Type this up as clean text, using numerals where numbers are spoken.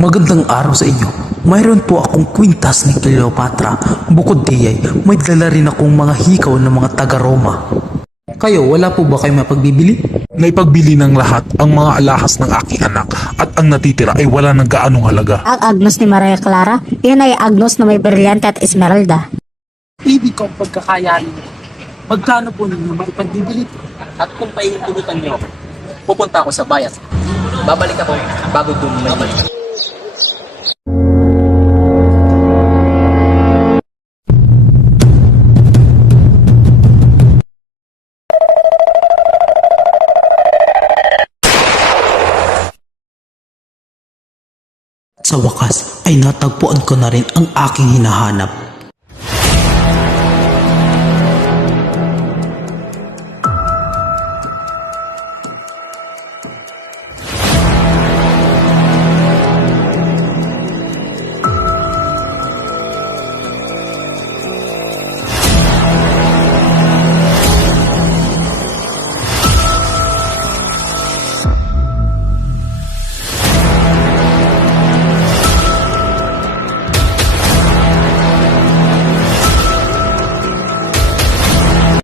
Magandang araw sa inyo. Mayroon po akong kwintas ni Cleopatra. Bukod diyay, may dala rin akong mga hikaw ng mga taga-Roma. Kayo, wala po ba kayo mapagbibili? Naipagbili ng lahat ang mga alahas ng aking anak at ang natitira ay wala ng gaanong halaga. Ang Agnos ni Maria Clara, yun ay Agnos na may brilyante at esmeralda. Ibig kong pagkakayanin. Magkano po ninyo maipagbibili? At kung pahihintulutan niyo, pupunta ako sa bayan. Babalik ako bago dun may mali. Sa wakas ay natagpuan ko na rin ang aking hinahanap.